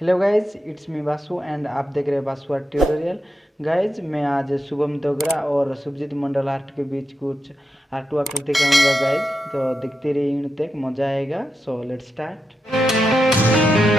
Hello guys, it's me Basu and आप देख रहे हैं बासु आर्ट ट्यूटोरियल। गाइज मैं आज शुभम दोगरा और शुभजीत मंडल आर्ट के बीच कुछ आर्ट वर्क दिखाऊंगा गाइज, तो देखते रहिए, तक मजा आएगा। So let's start.